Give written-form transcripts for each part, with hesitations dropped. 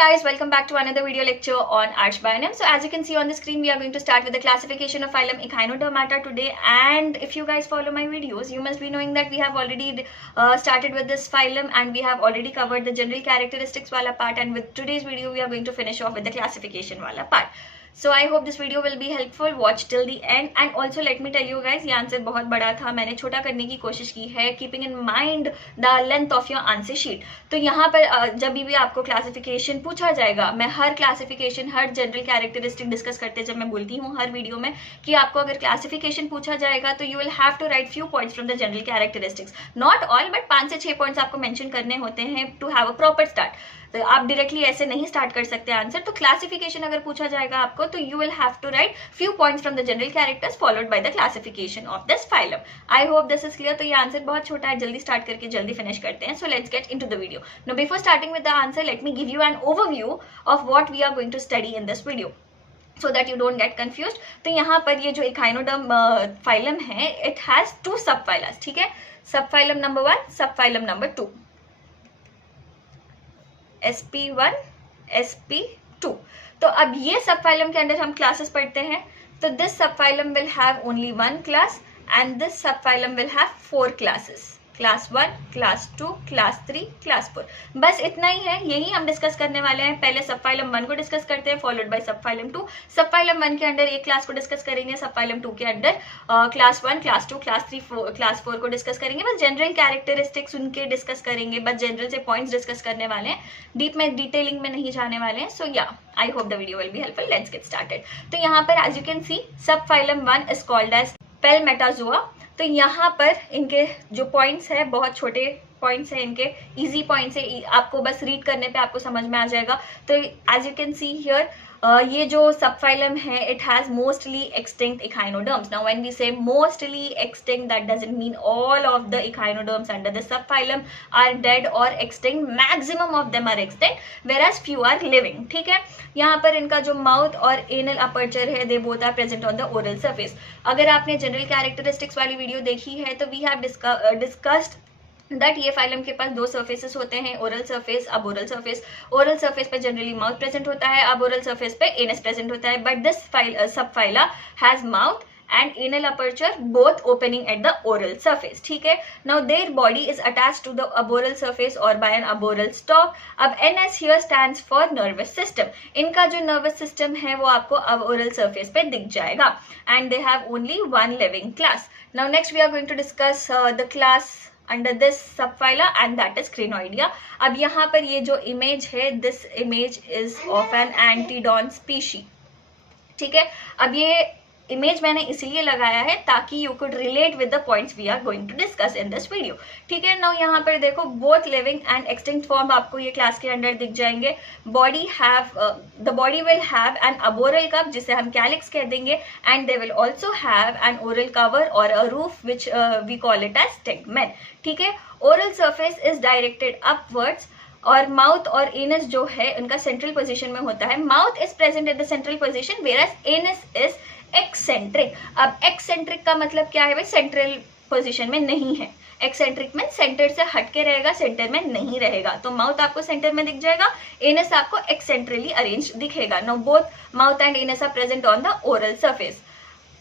guys, welcome back to another video lecture on Arch Binom. So as you can see on the screen, we are going to start with the classification of phylum Echinodermata today. And if you guys follow my videos, you must be knowing that we have already started with this phylum and we have already covered the general characteristics wala part. And with today's video, we are going to finish off with the classification wala part. So I hope this video will be helpful. Watch till the end. And also let me tell you guys, ये answer बहुत बड़ा था, मैंने छोटा करने की कोशिश की है, keeping in mind the length of your answer sheet. तो यहाँ पर जब भी आपको क्लासिफिकेशन पूछा जाएगा, मैं हर क्लासिफिकेशन, हर जनरल कैरेक्टरिस्टिक डिस्कस करते जब मैं बोलती हूँ हर वीडियो में कि आपको अगर क्लासिफिकेशन पूछा जाएगा तो you will have to write few points from the general characteristics, not all but 5 से 6 पॉइंट्स आपको मेंशन करने होते हैं to have a proper start. तो आप डायरेक्टली ऐसे नहीं स्टार्ट कर सकते आंसर. तो क्लासिफिकेशन अगर पूछा जाएगा आपको तो you will have to write few points from the general characters followed by the classification of this phylum. I hope this is clear. तो ये आंसर बहुत छोटा है, जल्दी स्टार्ट करके जल्दी फिनिश करते हैं. So let's get into the video. Now before starting with the answer, let me give you an overview of what we are going to study in this video so that you don't get confused. तो यहाँ पर ये जो echinoderm phylum है, it has two subphyla, ठीक है. Subphylum number 1, subphylum number 2, SP1, SP2. तो अब ये सबफाइलम के अंदर हम क्लासेस पढ़ते हैं. तो this subphylum will have only 1 class and this subphylum will have 4 classes. Class 1, class 2, class 3, class 4. बस इतना ही है, यही हम डिस्कस करने वाले हैं. पहले सबफाइलम 1 को डिस्कस करते हैं फॉलोड बाय सबफाइलम 2. सबफाइलम 1 के अंडर एक क्लास को डिस्कस करेंगे, सबफाइलम 2 के under class 1, class 2, class 3, class 4 को डिस्कस करेंगे. बस जनरल कैरेक्टरिस्टिक्स उनके डिस्कस करेंगे, बस जनरल से पॉइंट्स डिस्कस करने वाले हैं, डीप में डिटेलिंग में नहीं जाने वाले हैं. So yeah I hope the video will be helpful. Let's get started. तो यहाँ पर as you can see subphylum 1 is called as Pelmatozoa. तो यहाँ पर इनके जो पॉइंट्स है बहुत छोटे पॉइंट्स है, इनके इजी पॉइंट्स है, आपको बस रीड करने पे आपको समझ में आ जाएगा. तो as you can see here, ये जो सबफाइलम है it has mostly extinct echinoderms. Now when we say mostly extinct, that doesn't mean all of the echinoderms under the subphylum are dead और extinct. Maximum of them are extinct whereas few are living. ठीक है. यहाँ पर इनका जो mouth और anal aperture है, they both are present on the oral surface. अगर आपने जनरल कैरेक्टरिस्टिक्स वाली वीडियो देखी है तो वी हैव डिस्कस्ड दैट ये फाइलम के पास 2 सर्फेसेस होते हैं, ओरल सरफेस, अब ओरल सरफेस. ओरल सरफेस पे जनरली माउथ प्रेजेंट होता है, अब ओरल सरफेस पे एनस प्रेजेंट होता है. But this subphyla has mouth and anal aperture both opening at the oral surface. ठीक है. Now their body is attached to the aboral surface or by an aboral stalk. अब NS here stands for nervous system. इनका जो nervous system है वो आपको aboral surface पे दिख जाएगा. And they have only 1 living class. Now next we are going to discuss the class under this subphyla and that is Crinoidea. अब यहाँ पर ये जो image है, this image is of an Antedon species. ठीक है. अब ये इमेज मैंने इसीलिए लगाया है ताकि you could relate with the points we are going to discuss in this video. ठीक है. नाउ यहाँ पर देखो, both living and extinct form आपको ये क्लास के अंदर दिख जाएंगे. The body will have an aboral cup जिसे हम कैलिक्स कह देंगे, and they will also have an oral cover और a roof which we call it as tegmen. ठीक है. Oral surface is directed upwards और माउथ और एनस जो है उनका सेंट्रल पोजीशन में होता है. Mouth is present at the central position whereas anus is eccentric. अब एक्सेंट्रिक का मतलब क्या है भाई? सेंट्रल पोजीशन में नहीं है. एक्सेंट्रिक में सेंटर से हट के रहेगा, सेंटर में नहीं रहेगा. तो माउथ आपको सेंटर में दिख जाएगा, एनस आपको एक्सेंट्रली अरेंज दिखेगा. No both mouth and anus are present on the oral surface.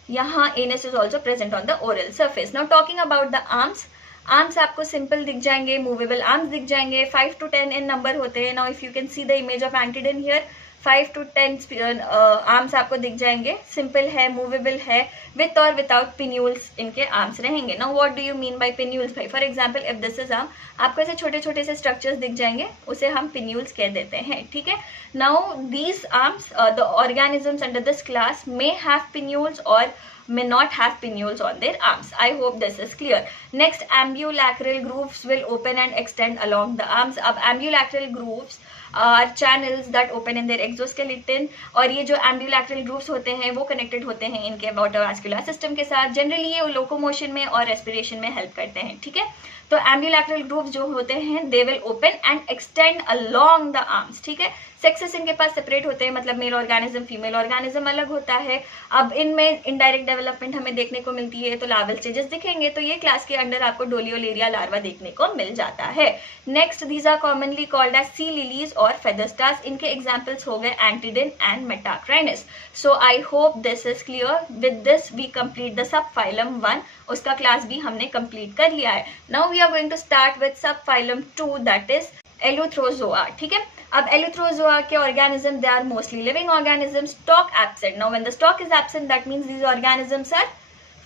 यहाँ anus is also present on the oral surface. Now talking about the arms, arms आपको सिंपल दिख जाएंगे, मूवेबल आर्म्स दिख जाएंगे, 5 to 10 in number होते हैं. Now if you can see the image of Antedon here, 5 to 10 arms आपको दिख जाएंगे. सिंपल है, मूवेबल है, विथ और विदाउट पिन्यूल्स इनके आर्म्स रहेंगे. Now what do you mean by pinnules भाई? For example if this is arm, आपको ऐसे छोटे छोटे से स्ट्रक्चर्स दिख जाएंगे, उसे हम पिन्यूल्स कह देते हैं. ठीक है. Now these arms, the organisms under this class may have pinnules और may not have pinnules on their arms. I hope this is clear. Next, ambulacral grooves will open and extend along the arms. अब ambulacral grooves are channels that open in their exoskeleton, और ये जो ambulacral grooves होते हैं वो connected होते हैं इनके water vascular system के साथ. Generally ये locomotion में और respiration में help करते हैं. ठीक है. तो एम्ब्यूलैटरल ग्रूव्स जो होते हैं they will open and extend along the arms, ठीक है। सेक्सेस इनके पास सेपरेट होते हैं, मतलब मेल ऑर्गेनिज्म फीमेल ऑर्गेनिज्म अलग होता है। अब इनमें इनडायरेक्ट डेवलपमेंट हमें देखने को मिलती है, तो लार्वल स्टेजेस दिखेंगे, तो ये क्लास के अंडर आपको डोलियोलेरिया लार्वा देखने को मिल जाता है। Next, these are commonly called as sea lilies और फेदर स्टार्स। इनके एग्जाम्पल्स हो गए Antedon and Metacrinus. So I hope this is clear. With this we complete the sub phylum 1, उसका क्लास भी हमने कंप्लीट कर लिया है। Now we are going to start with sub phylum 2 that is Eleutherozoa, ठीक है। अब एलुथ्रोजोआ के organism they are mostly living organism, stalk absent. Now when the stock is absent that means these organisms are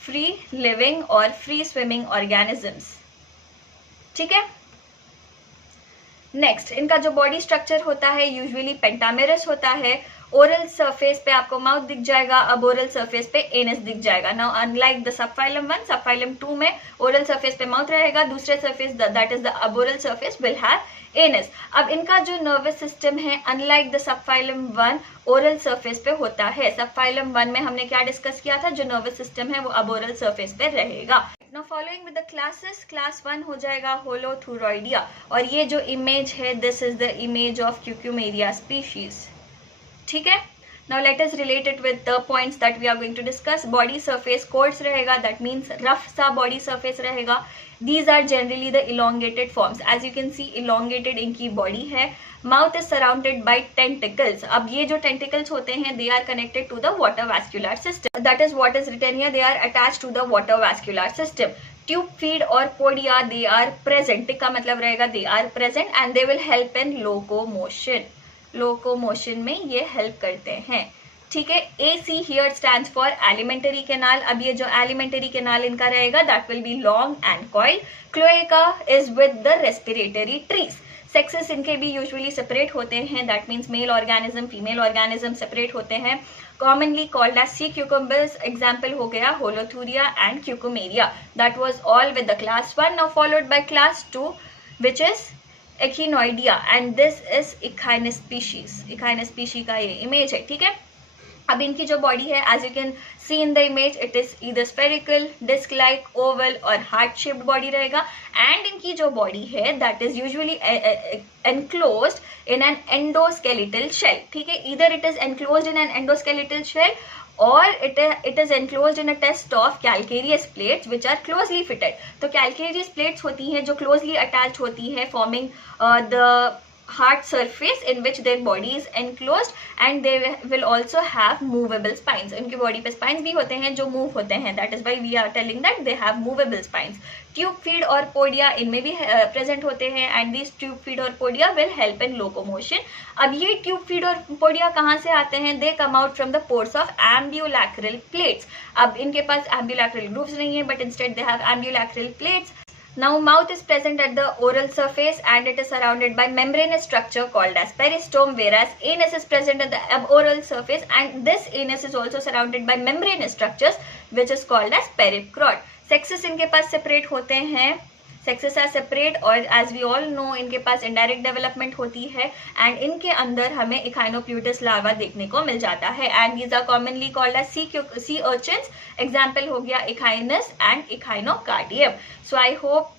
free living और free swimming organisms, ठीक है। Next, इनका जो body structure होता है यूजुअली पेंटामेरस होता है। ओरल सरफेस पे आपको माउथ दिख जाएगा, अब ओरल सरफेस पे एनस दिख जाएगा। Now unlike the subphylum 1, subphylum 2 में ओरल सरफेस पे माउथ रहेगा, दूसरे surface that is the aboral surface will have anus. अब इनका जो नर्वस सिस्टम है unlike the subphylum 1 oral surface पे होता है। सबफाइलम 1 में हमने क्या डिस्कस किया था, जो नर्वस सिस्टम है वो अबोरल सरफेस पे रहेगा। Now following with the classes, class 1 हो जाएगा होलोथुरॉइडिया, और ये जो इमेज है this is the image of Cucumaria species, ठीक है। Now let us relate it with the points that we are going to discuss. Body surface coarse रहेगा, that means rough सा body surface रहेगा. These are generally the elongated forms. As you can see, elongated इनकी body है. Mouth is surrounded by tentacles. अब ये जो tentacles होते हैं they are connected to the water vascular system. That is what is written here. They are attached to the water vascular system. Tube feed और podia they are present. टिक का मतलब रहेगा they are present and they will help in locomotion. Locomotion में ये help करते हैं, ठीक है। AC here stands for alimentary canal. अब ये जो alimentary canal इनका रहेगा that will be long and coiled. Cloaca is with the respiratory trees. Sexes इनके भी usually separate होते हैं, that means male organism female organism separate होते हैं, commonly called as sea cucumbers. Example हो गया holothuria and cucumeria. That was all with the class 1. Now followed by class 2 which is Echinoidea and this is Echinus species. Echinus species का ये image है, ठीक है। अब इनकी जो बॉडी है as you can see in the image it is either spherical, disc like, oval और heart shaped बॉडी रहेगा। and इनकी जो बॉडी है that is usually enclosed in an endoskeletal shell, ठीक है। either it is enclosed in an endoskeletal shell or it is enclosed in a test of calcareous plates which are closely fitted. तो calcareous plates होती हैं जो closely attached होती है forming the hard surface in which their body is enclosed and they will also have movable spines. उनकी body पे spines भी होते हैं जो move होते हैं, that is why we are telling that they have movable spines. Tube feed और podia इनमें भी present होते हैं and these tube feed और podia will help in locomotion. अब ये tube feed और podia कहाँ से आते हैं? They come out from the pores of ambulacral plates. अब इनके पास ambulacral grooves नहीं है but instead they have ambulacral plates. Now mouth is present at the oral surface and it is surrounded by membranous structure called as peristome, whereas anus is present at the oral surface and this anus is also surrounded by membranous structures which is called as periphrod. Sexes इनके पास separate होते हैं, sexes are separate और as we all know इनके पास indirect development होती है and इनके अंदर हमें echinopluteus larva देखने को मिल जाता है and these are commonly called as sea urchins. Example हो गया echinus and echinocardium. So I hope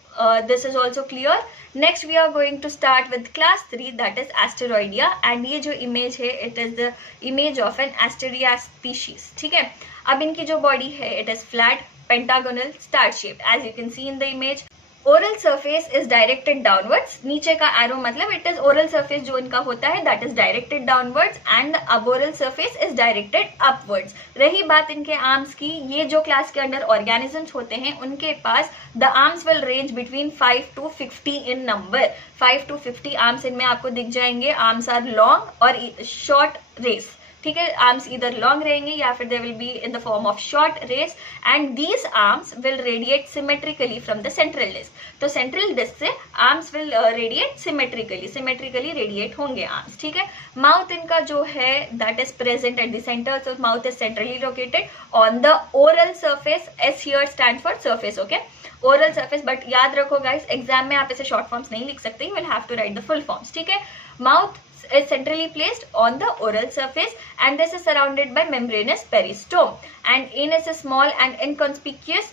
this is also clear. Next we are going to start with class 3 that is Asteroidea and ये जो image है it is the image of an Asteria species, ठीक है। अब इनकी जो body है it is flat, pentagonal, star shaped as you can see in the image. Oral surface is directed downwards, नीचे का एरो मतलब इट इज ओरल सरफेस जो इनका होता है that is directed downwards and aboral surface is directed upwards. रही बात इनके आर्म्स की, ये जो क्लास के अंडर ऑर्गेनिजम्स होते हैं उनके पास the arms will range between 5 to 50 in number. 5 to 50 arms इनमें आपको दिख जाएंगे। आर्म्स आर लॉन्ग और शॉर्ट रेस, ठीक है। आर्म्स इधर लॉन्ग रहेंगे या फिर they will be in the form of short rays and these arms will radiate symmetrically from the central disc. तो सेंट्रल डिस्क से arms will radiate symmetrically radiate होंगे आर्म्स, ठीक है। माउथ इनका जो है that is present at the centre, so mouth is centrally located on the oral surface. S here stand for surface, okay, oral surface. But याद रखो guys exam में आप इसे शॉर्ट फॉर्म्स नहीं लिख सकते, you will have to write the full forms, ठीक है। Mouth is centrally placed on the oral surface and this is surrounded by membranous peristome and anus is small and inconspicuous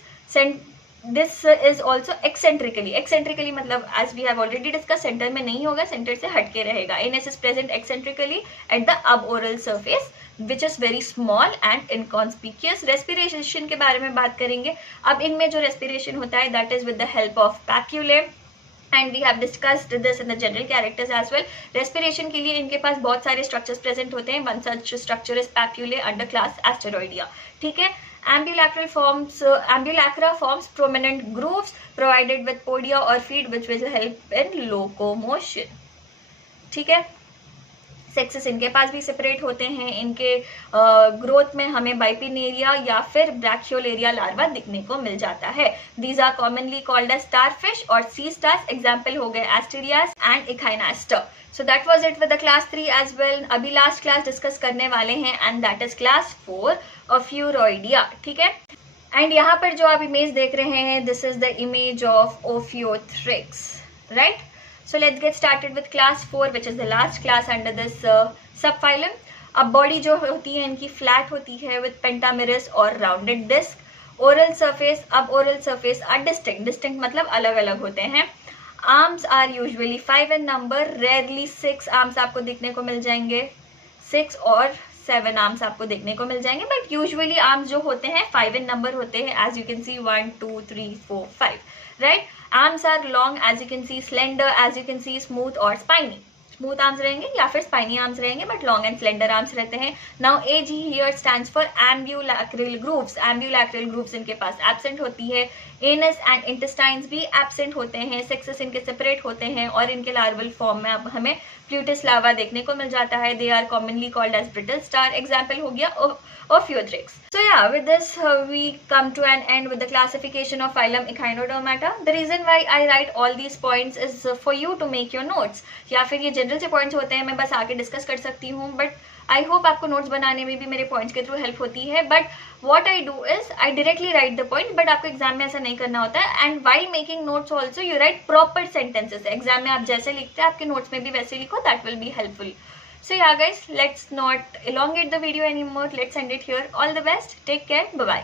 this is also eccentrically मतलब as we have already discuss, centre में नहीं होगा, centre से हटके रहेगा. Anus is present eccentrically at the aboral surface which is very small and inconspicuous. Respiration के बारे में बात करेंगे. अब इनमें जो रेस्पिरेशन होता है that is with the help of papulae, and we have discussed this in the general characters as well. Respiration के लिए इनके पास बहुत सारे स्ट्रक्चर्स प्रेजेंट होते हैं. One such structure is papulae under class Asteroidea. ठीक है. Ambulacra forms prominent grooves provided with podia or feet which will help in locomotion. ठीक है. सेक्सेस इनके पास भी सेपरेट होते हैं. इनके ग्रोथ में हमें बाइपिनेरिया या फिर ब्रैकियोलेरिया लार्वा दिखने को मिल जाता है. These are commonly called as starfish और सी स्टार्स. एग्जाम्पल हो गए Asterias and Echinaster. So that was it with the class 3 as well. अभी लास्ट क्लास डिस्कस करने वाले हैं and that is class 4 Ophiuroidea. ठीक है. एंड यहाँ पर जो आप इमेज देख रहे हैं this is the image of Ophiothrix, right. So let's get started with class 4 which is the last class under this subphylum. अब बॉडी जो होती है इनकी फ्लैट होती है with pentamerous और rounded disc. ओरल सरफेस, अब ओरल सरफेस आर डिस्टिंक्ट मतलब अलग अलग होते हैं. Arms are usually 5 in number, rarely 6 arms आपको देखने को मिल जाएंगे. 6 और 7 आर्म्स आपको देखने को मिल जाएंगे, बट यूजुअली आर्म्स जो होते हैं 5 in number होते हैं. As you can see 1 2 3 4 5, right. Arms are long, as you can see, slender, as you can see, smooth और spiny. स्मूथ आर्म्स रहेंगे या फिर स्पाइनी आर्म्स रहेंगे, but long and slender arms रहते हैं. Now AG here stands for ambulacral grooves. Ambulacral grooves इनके पास absent होती है. एनस एंड इंटेस्टाइन्स भी एब्सेंट होते हैं. सेक्सेस इनके सेपरेट होते हैं और इनके लार्वल फॉर्म में अब हमें प्लूटस लार्वा देखने को मिल जाता है. They are commonly called as brittle star. Example हो गया Ophiothrix. So yeah, with this we come to an end with the classification of phylum Echinodermata. The reason why I write all these points is for you to make your notes. या फिर ये general से points होते हैं, मैं बस आके discuss कर सकती हूँ, बट आई होप आपको नोट्स बनाने में भी मेरे पॉइंट्स के थ्रू हेल्प होती है. But what I do is I directly right the point, but आपको एग्जाम में ऐसा नहीं करना होता है. And while making notes also you right proper sentences. Exam में आप जैसे लिखते हैं आपके नोट्स में भी वैसे लिखो, that will be helpful. So yeah guys, let's not elongate the video anymore. Let's end it here. All the best. Take care. Bye bye.